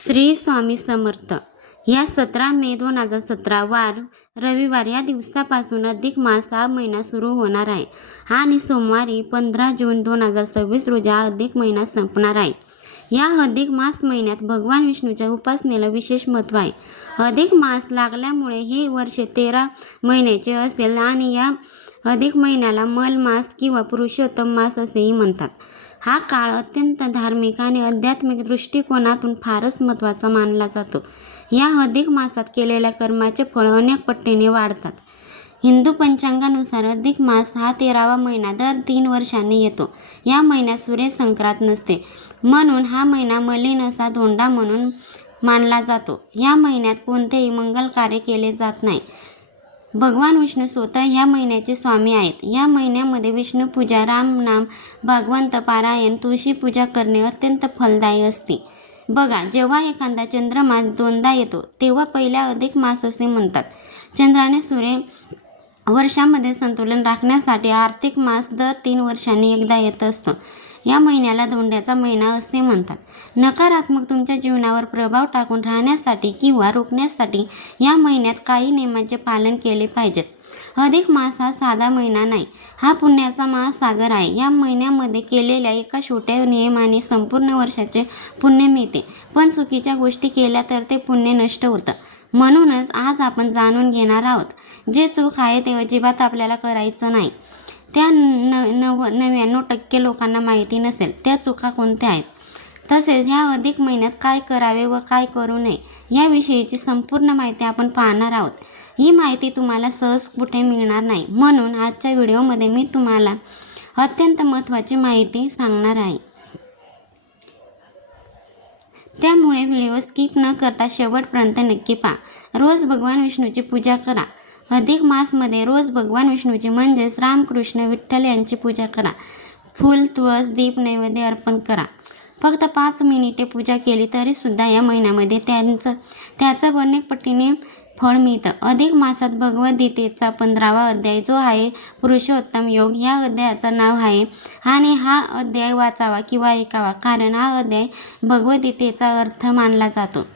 श्री स्वामी समर्थ. या 17 मे 2017 वार रविवार या दिवसापासून अधिक मास हा महिना सुरू होणार आहे आणि सोमवारी 15 जून 2026 रोजी हा अधिक महिना संपणार आहे. या अधिक मास महिन्यात भगवान विष्णूच्या उपासनेला विशेष महत्त्व आहे. अधिक मास लागल्यामुळे हे वर्ष 13 महिन्याचे असेल आणि या अधिक महिन्याला मल मास किंवा पुरुषोत्तम मास असेही म्हणतात. हा काळ अत्यंत धार्मिक आणि आध्यात्मिक दृष्टिकोनातून फारच महत्त्वाचा मानला जातो. या अधिक मासात केलेल्या कर्माचे फळ अनेक पटीने वाढतात. हिंदू पंचांगानुसार अधिक मास हा 13वा महिना दर 3 वर्षांनी येतो. या महिन्यात सूर्य संक्रांत नसते, म्हणून हा महिना मलिन असा धोंडा म्हणून मानला जातो. या महिन्यात कोणतेही मंगल कार्य केले जात नाही. भगवान विष्णू स्वतः या महिन्याचे स्वामी आहेत. या महिन्यामध्ये विष्णू पूजा, रामनाम, भागवंत पारायण, तुळशी पूजा करणे अत्यंत फलदायी असते. बघा, जेव्हा एखादा चंद्रमास 2दा येतो तेव्हा पहिला अधिक मास असे म्हणतात. चंद्राने सूर्य वर्षामध्ये संतुलन राखण्यासाठी आर्थिक मास दर 3 वर्षांनी एकदा येत असतो. या महिन्याला धोंड्याचा महिना असे म्हणतात. नकारात्मक तुमच्या जीवनावर प्रभाव टाकून राहण्यासाठी किंवा रोखण्यासाठी या महिन्यात काही नियमांचे पालन केले पाहिजेत. अधिक मास हा साधा महिना नाही, हा पुण्याचा महासागर आहे. या महिन्यामध्ये केलेल्या एका छोट्या नियमाने संपूर्ण वर्षाचे पुण्य मिळते, पण चुकीच्या गोष्टी केल्या तर ते पुण्य नष्ट होतं. म्हणूनच आज आपण जाणून घेणार आहोत, जे चूक आहे ते अजिबात आपल्याला करायचं नाही. त्या 99% लोकांना माहिती नसेल त्या चुका कोणत्या आहेत. तसेच ह्या अधिक महिन्यात काय करावे व काय करू नये याविषयीची संपूर्ण माहिती आपण पाहणार आहोत. ही माहिती तुम्हाला सहज कुठे मिळणार नाही, म्हणून आजच्या व्हिडिओमध्ये मी तुम्हाला अत्यंत महत्त्वाची माहिती सांगणार आहे. त्यामुळे व्हिडिओ स्किप न करता शेवटपर्यंत नक्की पहा. रोज भगवान विष्णूची पूजा करा. अधिक मासमध्ये रोज भगवान विष्णूची म्हणजेच रामकृष्ण विठ्ठल यांची पूजा करा. फूल, तुळस, दीप, नैवेद्य अर्पण करा. फक्त 5 मिनिटे पूजा केली तरीसुद्धा या महिन्यामध्ये त्याचं अनेक पटीने फळ मिळतं. अधिक मासात भगवद्गीतेचा 15वा अध्याय जो आहे पुरुषोत्तम योग या अध्यायाचं नाव आहे आणि हा अध्याय वाचावा किंवा ऐकावा, कारण हा अध्याय भगवद्गीतेचा अर्थ मानला जातो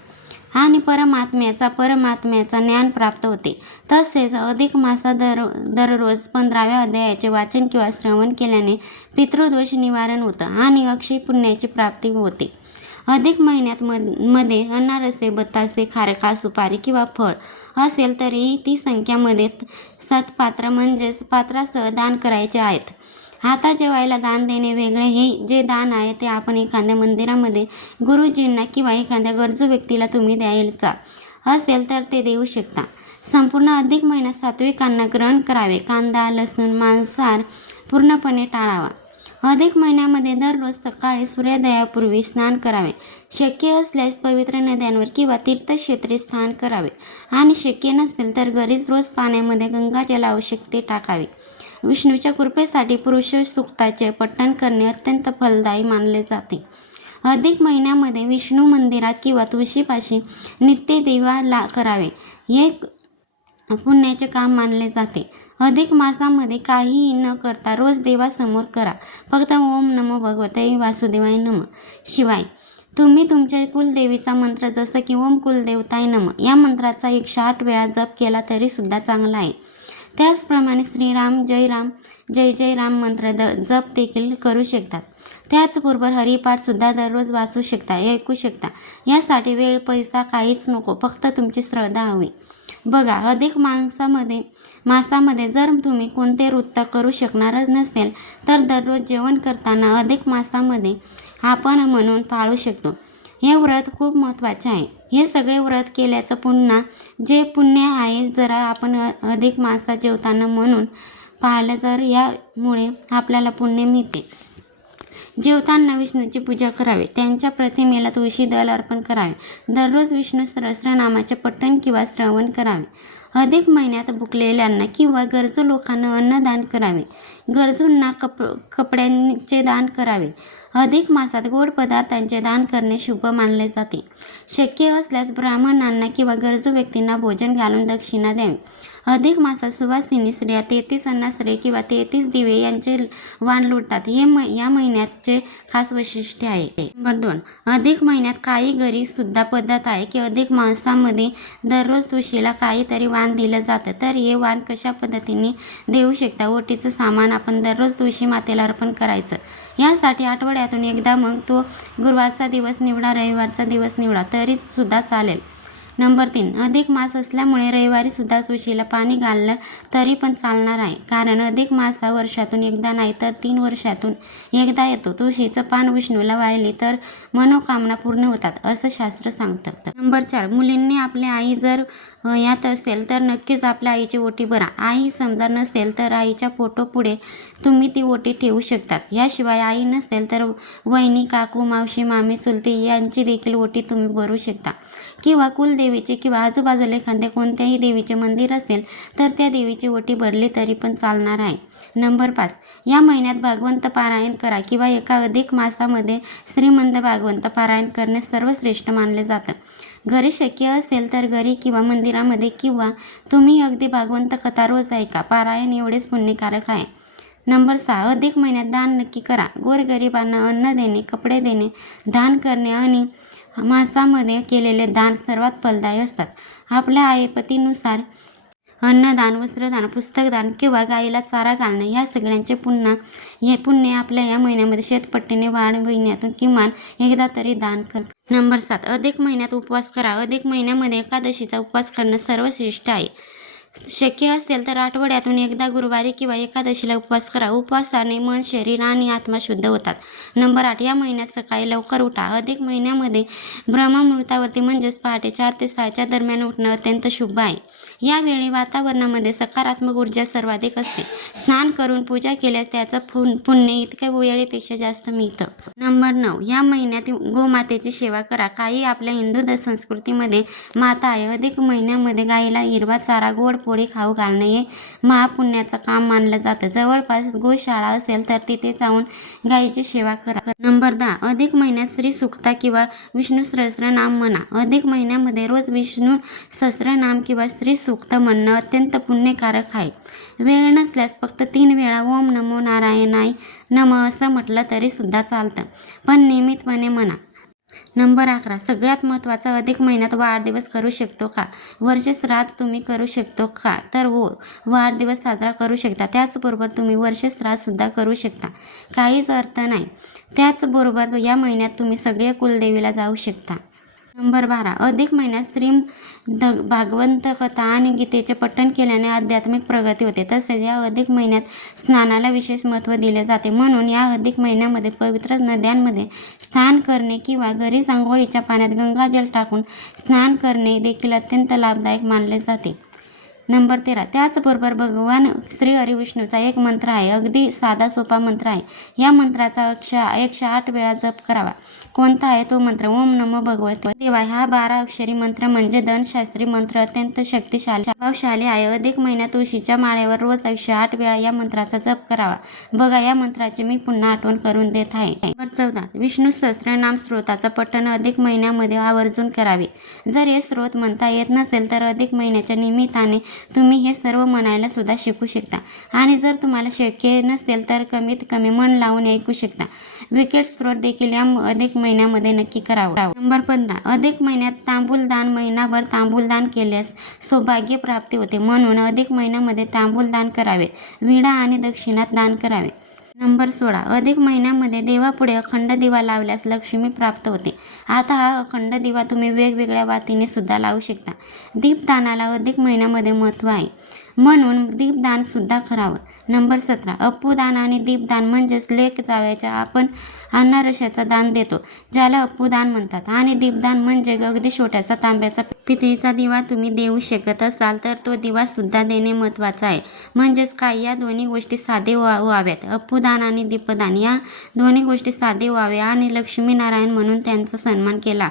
आणि परमात्म्याचा ज्ञान प्राप्त होते. तसेच अधिक मासात दररोज 15व्या अध्यायाचे वाचन किंवा श्रवण केल्याने पितृदोष निवारण होतं आणि अक्षय पुण्याची प्राप्ती होते. अधिक महिन्यात मध्ये अनारसे, बतासे, खारका, सुपारी किंवा फळ असेल तरीही ती संख्यामध्ये सत्पात्र म्हणजेच पात्रासह दान करायचे आहेत. आता जेवायला दान देणे वेगळे. हे जे दान आहे ते आपण एखाद्या मंदिरामध्ये गुरुजींना किंवा एखाद्या गरजू व्यक्तीला तुम्ही द्यायचा असेल तर ते देऊ शकता. संपूर्ण अधिक महिन्यात सात्विक अन्न ग्रहण करावे. कांदा, लसूण, मांसाहार पूर्णपणे टाळावा. अधिक महिन्यामध्ये दररोज सकाळी सूर्योदयापूर्वी स्नान करावे. शक्य असल्यास पवित्र नद्यांवर किंवा तीर्थक्षेत्री स्नान करावे आणि शक्य नसेल तर घरीच रोज पाण्यामध्ये गंगाजल आवश्यकते टाकावे. विष्णूच्या कृपेसाठी पुरुष सूक्ताचे पठण करणे अत्यंत फलदायी मानले जाते. अधिक महिन्यामध्ये विष्णू मंदिरात किंवा तुळशीपाशी नित्य दिवा करावे, हे पुण्याचे काम मानले जाते. अधिक मासामध्ये काहीही न करता रोज देवासमोर करा. फक्त ओम नमो भगवते वासुदेवाय नमः शिवाय तुम्ही तुमच्या कुलदेवीचा मंत्र जसं की ओम कुलदेवताय नमः या मंत्राचा 108 वेळा जप केला तरीसुद्धा चांगला आहे. त्याचप्रमाणे श्रीराम जय जय राम मंत्र जप देखील करू शकतात. त्याचबरोबर हरिपाठसुद्धा दररोज वाचू शकता, ऐकू शकता. यासाठी वेळ, पैसा काहीच नको, फक्त तुमची श्रद्धा हवी. बघा, अधिक मासामध्ये जर तुम्ही कोणते व्रत करू शकणारच नसेल तर दररोज जेवण करताना अधिक मासामध्ये आपण म्हणून पाळू शकतो. हे व्रत खूप महत्त्वाचे आहे. हे सगळे व्रत केल्याचं पुन्हा जे पुण्य आहे जरा आपण अधिक मासात जेवताना म्हणून पाहिलं तर यामुळे आपल्याला पुण्य मिळते. जेवताना विष्णूची पूजा करावी. त्यांच्या प्रतिमेला तुळशी दल अर्पण करावे. दररोज विष्णू सहस्त्रनामाचे पठण किंवा श्रवण करावे. अधिक महिन्यात भुकलेल्यांना किंवा गरजू लोकांना अन्नदान करावे. गरजूंना कपड्यांचे दान करावे. अधिक मासात गोड पदार्थांचे दान करणे शुभ मानले जाते. शक्य असल्यास ब्राह्मणांना किंवा गरजू व्यक्तींना भोजन घालून दक्षिणा द्यावी. अधिक मासात सुवासिनी स्त्रिया 33 अन्नासरे किंवा 33 दिवे यांचे वाण लुटतात. या महिन्याचे खास वैशिष्ट्य आहे. नंबर 2. अधिक महिन्यात काही घरी सुद्धा पद्धत आहे की अधिक मासामध्ये दररोज तुळशीला काहीतरी वाण दिलं जातं. तर हे वाण कशा पद्धतीने देऊ शकता? ओटीचं सामान आपण दररोज तुळशी मातेला अर्पण करायचं. यासाठी आठवड्यातून एकदा, मग तो गुरुवारचा दिवस निवडा, रविवारचा दिवस निवडा तरी सुद्धा चालेल. नंबर 3. अधिक मास असल्यामुळे रविवारी सुद्धा तुळशीला पाणी घाललं तरी पण चालणार आहे. कारण अधिक मास हा वर्षातून एकदा नाही तर 3 वर्षातून एकदा येतो. तुळशीचं पान विष्णूला वाहिले तर मनोकामना पूर्ण होतात असं शास्त्र सांगतं. नंबर 4. मुलींनी आपली आई जर यात असेल तर नक्कीच आपल्या आईची ओटी भरा. आई समजा नसेल तर आईच्या फोटो पुढे तुम्ही ती ओटी ठेवू शकतात. याशिवाय आई नसेल तर वहिनी, काकू, मावशी, मामी, चुलती यांची देखील ओटी तुम्ही भरू शकता. किंवा कुलदेवीचे किंवा आजूबाजूला एखाद्या कोणत्याही देवीचे मंदिर असेल तर त्या देवीची ओटी भरली तरी पण चालणार आहे. नंबर 5. या महिन्यात भागवंत पारायण करा किंवा एका अधिक मासामध्ये श्रीमंत भागवंत पारायण करणे सर्वश्रेष्ठ मानले जातं. घरी शक्य असेल तर घरी किंवा मंदिरामध्ये किंवा तुम्ही अगदी भागवंत कथा रोज ऐका. पारायण एवढेच पुण्यकारक आहे. नंबर 6. अधिक महिन्यात दान नक्की करा. गोरगरिबांना अन्न देणे, कपडे देणे, दान करणे आणि मासामध्ये केलेले दान सर्वात फलदायी असतात. आपल्या ऐपतीनुसार अन्नदान, वस्त्रदान, पुस्तकदान किंवा गाईला चारा घालणे या सगळ्यांचे पुण्य आपल्या या महिन्यामध्ये शतपटीने महिन्यातून किमान एकदा तरी दान कर. नंबर 7. अधिक महिन्यात उपवास करा. अधिक महिन्यामध्ये एकादशीचा उपवास करणं सर्वश्रेष्ठ आहे. शक्य असेल तर आठवड्यातून एकदा गुरुवारी किंवा एकादशीला उपवास करा. उपवासाने मन, शरीर आणि आत्मा शुद्ध होतात. नंबर 8. या महिन्यात सकाळी लवकर उठा. अधिक महिन्यामध्ये ब्रह्ममुहूर्तावरती म्हणजेच पहाटे 4 ते 6च्या दरम्यान उठणं अत्यंत शुभ आहे. यावेळी वातावरणामध्ये सकारात्मक ऊर्जा सर्वाधिक असते. स्नान करून पूजा केल्यास त्याचं पुण्य इतक्या वेळेपेक्षा जास्त मिळतं. नंबर 9. या महिन्यात गोमातेची सेवा करा. काही आपल्या हिंदू संस्कृतीमध्ये माता आहे. अधिक महिन्यामध्ये गाईला हिरवा चारा, गोड पोळी खाऊ घालणे हे महापुण्याचं काम मानलं जातं. जवळपास गोशाळा असेल तर तिथे जाऊन गायीची सेवा करा. नंबर 10. अधिक महिन्यात श्री सुक्ता किंवा विष्णू सहस्त्रनाम म्हणा. अधिक महिन्यामध्ये रोज विष्णू सहस्त्रनाम किंवा श्री सुक्त म्हणणं अत्यंत पुण्यकारक आहे. वेळ नसल्यास फक्त 3 वेळा ओम नमो नारायणाय नमः असं म्हटलं तरी सुद्धा चालतं, पण नियमितपणे म्हणा. नंबर 11. सगळ्यात महत्त्वाचा, अधिक महिन्यात वाढदिवस करू शकतो का? वर्ष श्राद्ध तुम्ही करू शकतो का? तर हो, वाढदिवस साजरा करू शकता. त्याचबरोबर तुम्ही वर्ष श्राद्ध सुद्धा करू शकता. काहीच अर्थ नाही. त्याचबरोबर या महिन्यात तुम्ही सगळ्या कुलदेवीला जाऊ शकता. नंबर 12. अधिक महिन्यात भागवंत कथा आणि गीतेचे पठण केल्याने आध्यात्मिक प्रगती होते. तसेच या अधिक महिन्यात स्नानाला विशेष महत्त्व दिले जाते. म्हणून या अधिक महिन्यामध्ये पवित्र नद्यांमध्ये स्नान करणे किंवा घरी आंघोळीच्या पाण्यात गंगाजल टाकून स्नान करणे देखील अत्यंत लाभदायक मानले जाते. नंबर 13. त्याचबरोबर भगवान श्री हरिविष्णूचा एक मंत्र आहे. अगदी साधा सोपा मंत्र आहे. या मंत्राचा 108 वेळा जप करावा. कोणता आहे तो मंत्र? ओम नमो भगवते देवाय. हा 12 अक्षरी मंत्र म्हणजे धनशास्त्री मंत्र अत्यंत शक्तिशाली, प्रभावशाली आहे. अधिक महिन्यात तुळशीच्या माळेवर रोज 108 वेळा या मंत्राचा जप करावा. बघा, या मंत्राची मी पुन्हा आठवण करून देत आहे. नंबर 14. विष्णू सहस्त्रनाम स्तोत्राचं पठण अधिक महिन्यामध्ये आवर्जून करावे. जर हे स्तोत्र म्हणता येत नसेल तर अधिक महिन्याच्या निमित्ताने तुम्ही हे सर्व म्हणायला सुद्धा शिकू शकता. आणि जर तुम्हाला शक्य नसेल तर कमीत कमी मन लावून ऐकू शकता. विकेट स्तोत्र देखील या अधिक महिन्यामध्ये नक्की करावं. नंबर 15. अधिक महिन्यात तांबूलदान. महिनाभर तांबूलदान केल्यास सौभाग्य प्राप्ती होते. म्हणून अधिक महिन्यामध्ये तांबूलदान करावे. विडा आणि दक्षिणात दान करावे. नंबर 16. अधिक महिन्यामध्ये देवापुढे अखंड दिवा लावल्यास लक्ष्मी प्राप्त होते. आता हा अखंड दिवा तुम्ही वेगवेगळ्या वातीने सुद्धा लावू शकता. दीपदानाला अधिक महिन्यामध्ये महत्त्व आहे. म्हणून दीपदान सुद्धा करावं. नंबर 17 अप्पूदान आणि दीपदान म्हणजेच लेक जावयाच्या आपण अन्नारशाचा दान देतो, ज्याला अप्पूदान म्हणतात. आणि दीपदान म्हणजे अगदी छोट्याचा तांब्याचा पितळीचा दिवा तुम्ही देऊ शकत असाल तर तो दिवा सुद्धा देणे महत्त्वाचं आहे. म्हणजेच काय, या दोन्ही गोष्टी साधे व्हाव्यात. अप्पूदान आणि दीपदान या दोन्ही गोष्टी साधे व्हाव्या आणि लक्ष्मीनारायण म्हणून त्यांचा सन्मान केला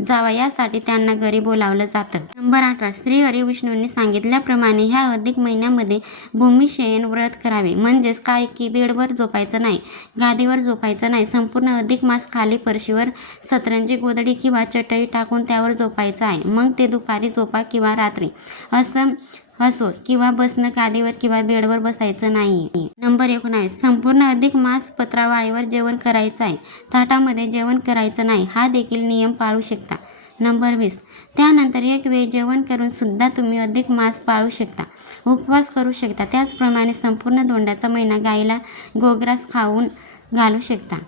जावा यासाठी त्यांना घरी बोलावलं जातं. नंबर 18 श्री हरिविष्णूंनी सांगितल्याप्रमाणे ह्या अधिक महिन्यामध्ये भूमिशयन व्रत करावे. म्हणजेच काय की बेडवर झोपायचं नाही, गादीवर झोपायचं नाही. संपूर्ण अधिक मास खाली फरशीवर सतरंजी, गोधडी किंवा चटई टाकून त्यावर झोपायचं आहे. मग ते दुपारी झोपा किंवा रात्री असो किंवा बसणं, गादीवर किंवा बेडवर बसायचं नाही. नंबर 19 संपूर्ण अधिक मास पत्रावळीवर जेवण करायचं आहे, ताटामध्ये जेवण करायचं नाही. हा देखील नियम पाळू शकता. नंबर 20 त्यानंतर एक वेळ जेवण करून सुद्धा तुम्ही अधिक मास पाळू शकता, उपवास करू शकता. त्याचप्रमाणे संपूर्ण धोंड्याचा महिना गाईला गोग्रास खाऊन घालू शकता.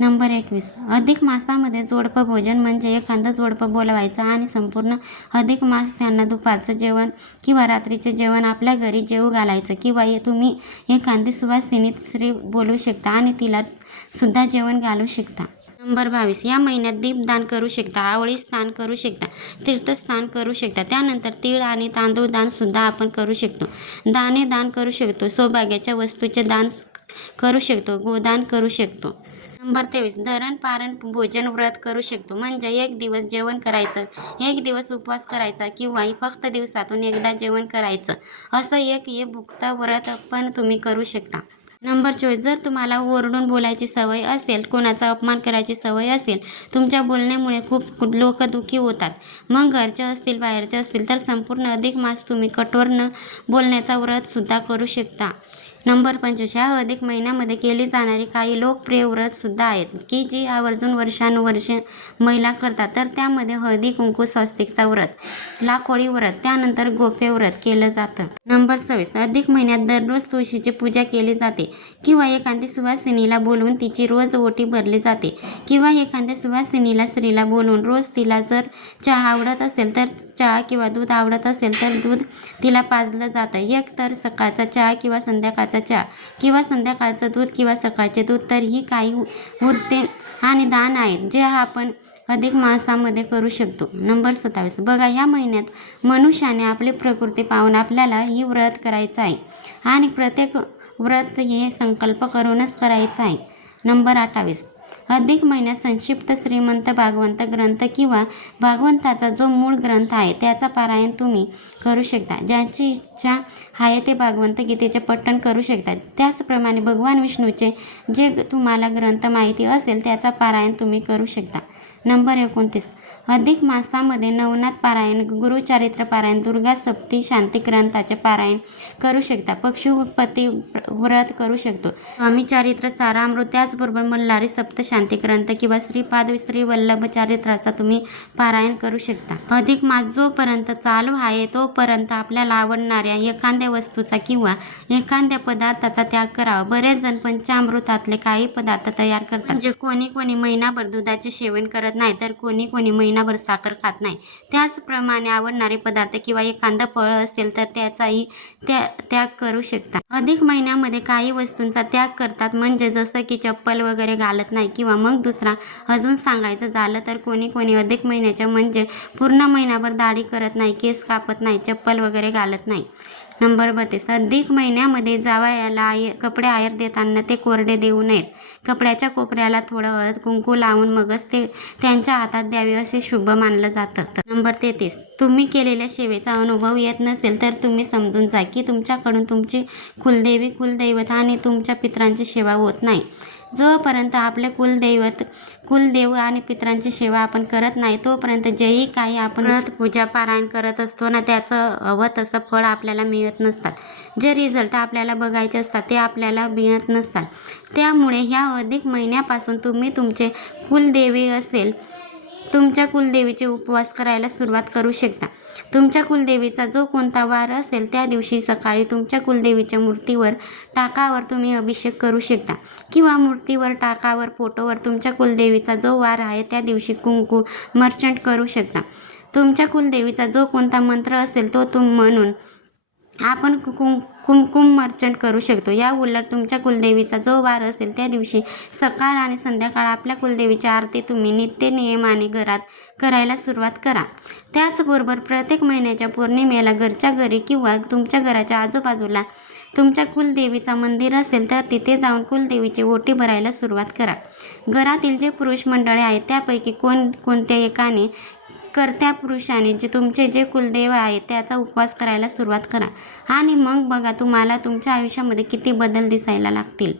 नंबर 21 अधिक मासामध्ये जोडपं भोजन म्हणजे एखादं जोडपं बोलवायचं आणि संपूर्ण अधिक मास त्यांना दुपारचं जेवण किंवा रात्रीचे जेवण आपल्या घरी जेवू घालायचं. किंवा तुम्ही एखादी सुवासिनी स्त्री बोलवू शकता आणि तिला सुद्धा जेवण घालू शकता. नंबर 22 या महिन्यात दीपदान करू शकता, आवळी स्नान करू शकता, तीर्थस्नान करू शकता. त्यानंतर तीळ आणि तांदूळ दान सुद्धा आपण करू शकतो. दाणे दान करू शकतो, सौभाग्याच्या वस्तूचे दान करू शकतो, गोदान करू शकतो. नंबर 23 धरण पारण भोजन व्रत करू शकतो. म्हणजे एक दिवस जेवण करायचं, एक दिवस उपवास करायचा किंवा फक्त दिवसातून एकदा जेवण करायचं, असं एक भुक्त व्रत पण तुम्ही करू शकता. नंबर 24 जर तुम्हाला ओरडून बोलायची सवय असेल, कोणाचा अपमान करायची सवय असेल, तुमच्या बोलण्यामुळे खूप लोक दुःखी होतात, मग घरचे असतील बाहेरचे असतील, तर संपूर्ण अधिक मास तुम्ही कठोर न बोलण्याचा व्रत सुद्धा करू शकता. नंबर 25 ह्या अधिक महिन्यामध्ये केली जाणारी काही लोकप्रिय व्रत सुद्धा आहेत की जी आवर्जून वर्षानुवर्षे महिला करतात. तर त्यामध्ये हळदी कुंकू स्वस्तिकचा व्रत, लाखोळी व्रत, त्यानंतर गोपे व्रत केलं जातं. नंबर 26 अधिक महिन्यात दररोज तुळशीची पूजा केली जाते किंवा एखादी सुवासिनीला बोलवून तिची रोज ओटी भरली जाते. किंवा एखाद्या सुवासिनीला स्त्रीला बोलवून रोज तिला जर चहा आवडत असेल तर चहा किंवा दूध आवडत असेल तर दूध तिला पाजलं जातं. एक तर सकाळचा चहा किंवा संध्याकाळचा चहा किंवा संध्याकाळचं दूध किंवा सकाळचे दूध. तर ही काही उरते आणि दान आहेत जे आपण अधिक मासामध्ये करू शकतो. नंबर 27 बघा ह्या महिन्यात मनुष्याने आपली प्रकृती पाहून आपल्याला ही व्रत करायचं आहे आणि प्रत्येक व्रत हे संकल्प करूनच करायचं आहे. नंबर 28 अधिक महिन्यात संक्षिप्त श्रीमंत भागवंत ग्रंथ किंवा भागवंताचा जो मूळ ग्रंथ आहे त्याचा पारायण तुम्ही करू शकता. ज्यांची इच्छा आहे ते भागवंत गीतेचे पठण करू शकतात. त्याचप्रमाणे भगवान विष्णूचे जे तुम्हाला ग्रंथ माहिती असेल त्याचा पारायण तुम्ही करू शकता. नंबर 29 अधिक मासामध्ये नवनाथ पारायण, गुरुचरित्र पारायण, दुर्गा सप्ती शांती ग्रंथाचे पारायण करू शकता. पशुपती व्रत करू शकतो, स्वामी चरित्र सारामृत, त्याचबरोबर मल्हारी सप्तशांती ग्रंथ किंवा श्रीपाद श्री वल्लभ चरित्राचा तुम्ही पारायण करू शकता. अधिक मास जोपर्यंत चालू आहे तोपर्यंत आपल्याला आवडणाऱ्या एखाद्या वस्तूचा किंवा एखाद्या पदार्थाचा त्याग करावा. बरेच जण पंचामृतातले काही पदार्थ तयार करतात. म्हणजे कोणी महिनाभर दुधाचे सेवन करत नाही तर कोणी महिनाभर साखर खात नाही. त्याचप्रमाणे आवडणारे पदार्थ किंवा एखादं फळ असेल तर त्याचाही त्याग करू शकता. अधिक महिन्यामध्ये काही वस्तूंचा त्याग करतात, म्हणजे जसं की चप्पल वगैरे घालत नाही. किंवा मग दुसरा अजून सांगायचं झालं तर कोणी अधिक महिन्याच्या म्हणजे पूर्ण महिनाभर दाढी करत नाही, केस कापत नाही, चप्पल वगैरे घालत नाही. नंबर 32 अधिक महिन्यामध्ये जावयाला कपडे आहेर देताना ते कोरडे देऊ नयेत. कपड्याच्या कोपऱ्याला थोडं हळद कुंकू लावून मगच ते त्यांच्या हातात द्यावे असे शुभ मानलं जातं. नंबर 33 तुम्ही केलेल्या सेवेचा अनुभव येत नसेल तर तुम्ही समजून जा की तुमच्याकडून तुमची कुलदेवी, कुलदैवत आणि तुमच्या पितरांची सेवा होत नाही. जोपर्यंत आपले कुलदेव आणि पितरांची सेवा आपण करत नाही तोपर्यंत जेही काही आपण व्रत पूजा पारायण करत असतो ना त्याचं हवं तसं फळ आपल्याला मिळत नसतात. जे रिझल्ट आपल्याला बघायचे असतात ते आपल्याला मिळत नसतात. त्यामुळे ह्या अधिक महिन्यापासून तुम्ही तुमचे कुलदेवी असेल तुमच्या कुलदेवीचे उपवास करायला सुरुवात करू शकता. तुमच्या कुलदेवीचा जो कोणता वार असेल त्या दिवशी सकाळी तुमच्या कुलदेवीच्या मूर्तीवर टाकावर तुम्ही अभिषेक करू शकता. किंवा मूर्तीवर टाकावर फोटोवर तुमच्या कुलदेवीचा जो वार आहे त्या दिवशी कुंकू मर्चंट करू शकता. तुमच्या कुलदेवीचा जो कोणता मंत्र असेल तो म्हणून आपण कुंकुमार्चन करू शकतो. या उलट तुमच्या कुलदेवीचा जो वार असेल त्या दिवशी सकाळ आणि संध्याकाळ आपल्या कुलदेवीची आरती तुम्ही नित्य नियमाने घरात करायला सुरुवात करा. त्याचबरोबर प्रत्येक महिन्याच्या पौर्णिमेला घरच्या घरी किंवा तुमच्या घराच्या आजूबाजूला तुमच्या कुलदेवीचा मंदिर असेल तर तिथे जाऊन कुलदेवीची ओटी भरायला सुरुवात करा. घरातील जे पुरुष मंडळी आहेत त्यापैकी कोणत्या एकाने कर्त्या पुरुषाने तुमचे जे कुलदेव आहे त्याचा उपवास करायला सुरुवात करा आणि मग बघा तुम्हाला तुमच्या आयुष्यामध्ये किती बदल दिसायला लागतील.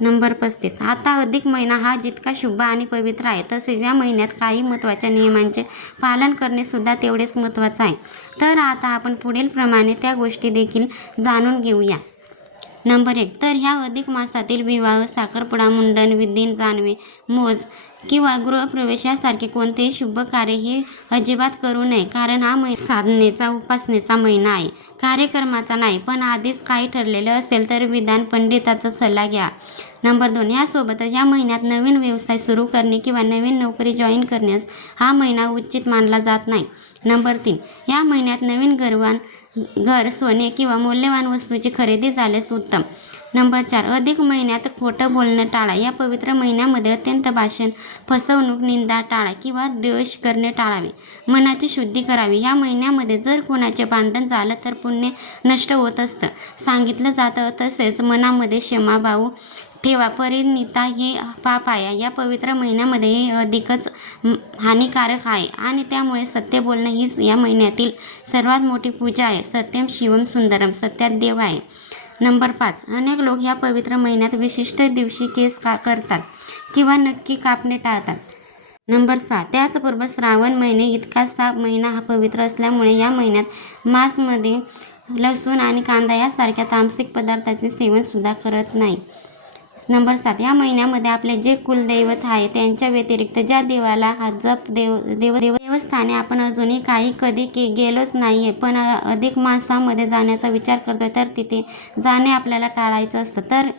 नंबर 35. आता अधिक महिना हा जितका शुभ आणि पवित्र आहे तसेच या महिन्यात काही महत्त्वाच्या नियमांचे पालन करणे सुद्धा तेवढेच महत्त्वाचं आहे. तर आता आपण पुढील प्रमाणे त्या गोष्टी देखील जाणून घेऊया. नंबर 1. तर ह्या अधिक मासातील विवाह, साखरपुडा, मुंडन, विधी, जानवे, मोज किंवा गृहप्रवेश यासारखे कोणतेही शुभ कार्य हे अजिबात करू नये, कारण हा महिना साधनेचा, उपासनेचा महिना आहे, कार्यक्रमाचा नाही. पण आधीच काही ठरलेलं असेल तर विधान पंडिताचा सल्ला घ्या. नंबर 2. यासोबतच या महिन्यात नवीन व्यवसाय सुरू करणे किंवा नवीन नोकरी जॉईन करण्यास हा महिना उचित मानला जात नाही. नंबर 3. या महिन्यात नवीन घर, सोने किंवा मौल्यवान वस्तूची खरेदी झाल्यास उत्तम. नंबर 4. अधिक महिन्यात खोटं बोलणं टाळा. या पवित्र महिन्यामध्ये अत्यंत भाषण, फसवणूक, निंदा टाळा किंवा द्वेष करणे टाळावे. मनाची शुद्धी करावी. या महिन्यामध्ये जर कोणाचे भांडण झालं तर पुण्य नष्ट होत असतं सांगितलं जातं. तसेच मनामध्ये क्षमाभाव ठेवा. परिणिता हे पाप आहे. या पवित्र महिन्यामध्ये हे अधिकच हानिकारक आहे आणि त्यामुळे सत्य बोलणं हीच या महिन्यातील सर्वात मोठी पूजा आहे. सत्यम शिवम सुंदरम, सत्यात देव आहे. नंबर 5. अनेक लोक या पवित्र महिन्यात विशिष्ट दिवशी केस करतात किंवा नक्की कापणे टाळतात. नंबर 6. त्याचबरोबर श्रावण महिने इतकासा महिना हा पवित्र असल्यामुळे या महिन्यात मांसामध्ये लसूण आणि कांदा यासारख्या तामसिक पदार्थाचे सेवनसुद्धा करत नाही. नंबर 7. या महिन्यामध्ये आपले जे कुलदैवत आहे त्यांच्या व्यतिरिक्त ज्या देवाला देवस्थाने आपण अजूनही कधी गेलोच नाही आहे पण अधिक मासामध्ये जाण्याचा विचार करतोय तर तिथे जाणे आपल्याला टाळायचं असतं. तर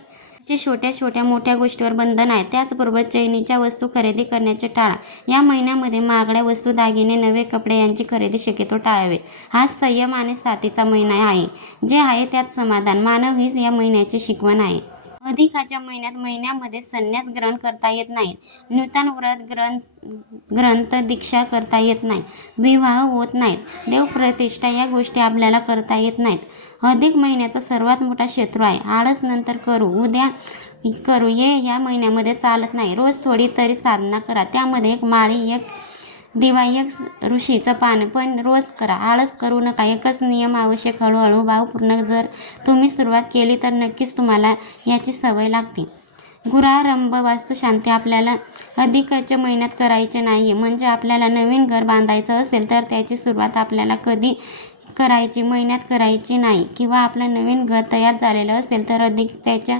छोट्या मोठ्या गोष्टीवर बंधन आहे. त्याचबरोबर चैनीच्या वस्तू खरेदी करण्याचे टाळा. या महिन्यामध्ये महागड्या वस्तू, दागिने, नवे कपडे यांची खरेदी शक्यतो टाळावे. हा संयम आणि साथीचा महिना आहे. जे आहे त्यात समाधान मानव हीच या महिन्याची शिकवण आहे. अधिकाच्या महिन्यामध्ये संन्यास ग्रहण करता येत नाही. नूतन व्रत ग्रंथ दीक्षा करता येत नाही. विवाह होत नाहीत. देवप्रतिष्ठा या गोष्टी आपल्याला करता येत नाहीत. अधिक महिन्याचा सर्वात मोठा शत्रू आहे. आळस नंतर करू, उद्या करू हे या महिन्यामध्ये चालत नाही. रोज थोडी तरी साधना करा. त्यामध्ये एक माळी, एक दिवा, एक ऋषीचं पान पण रोज करा. आळस करू नका. एकच नियम आवश्यक, हळूहळू भावपूर्ण जर तुम्ही सुरुवात केली तर नक्कीच तुम्हाला याची सवय लागते. गृहारंभ, वास्तुशांती आपल्याला अधिकाच्या महिन्यात करायचे नाही. म्हणजे आपल्याला नवीन घर बांधायचं असेल तर त्याची सुरुवात आपल्याला कधी करायची, महिन्यात करायची नाही. किंवा आपलं नवीन घर तयार झालेलं असेल तर अधिक त्याच्या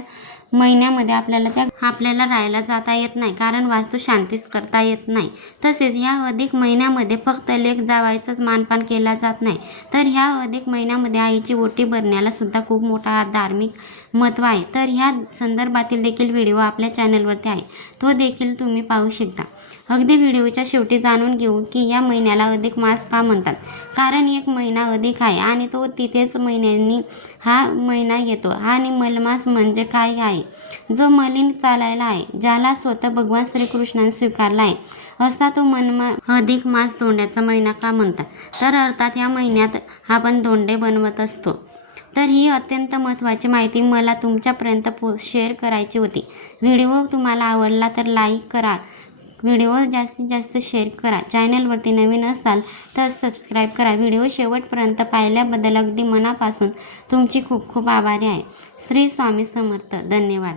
महिन्यामध्ये आपल्याला राहायला जाता येत नाही, कारण वास्तुशांतीच करता येत नाही. तसेच ह्या अधिक महिन्यामध्ये फक्त लेक जावयाचाच मानपान केला जात नाही, तर ह्या अधिक महिन्यामध्ये आईची ओटी भरण्याला सुद्धा खूप मोठा धार्मिक महत्त्व आहे. तर ह्या संदर्भातील देखील व्हिडिओ आपल्या चॅनलवरती आहे, तो देखील तुम्ही पाहू शकता. अगदी व्हिडिओच्या शेवटी जाणून घेऊ की या महिन्याला अधिक मास का म्हणतात. कारण एक महिना अधिक आहे आणि तो तिथेच महिन्यांनी हा महिना येतो. आणि मलमास म्हणजे काय आहे, जो मलिन चालायला आहे, ज्याला स्वतः भगवान श्रीकृष्णाने स्वीकारला आहे, असा तो अधिक मास धोंड्याचा महिना का म्हणतात. तर अर्थात या महिन्यात आपण धोंडे बनवत असतो. तर ही अत्यंत महत्त्वाची माहिती मला तुमच्यापर्यंत शेअर करायची होती. व्हिडिओ तुम्हाला आवडला तर लाईक करा, व्हिडिओ जास्तीत जास्त शेअर करा. चॅनलवरती नवीन असाल तर सबस्क्राईब करा. व्हिडिओ शेवटपर्यंत पाहिल्याबद्दल अगदी मनापासून तुमची खूप खूप आभारी आहे. श्री स्वामी समर्थ. धन्यवाद.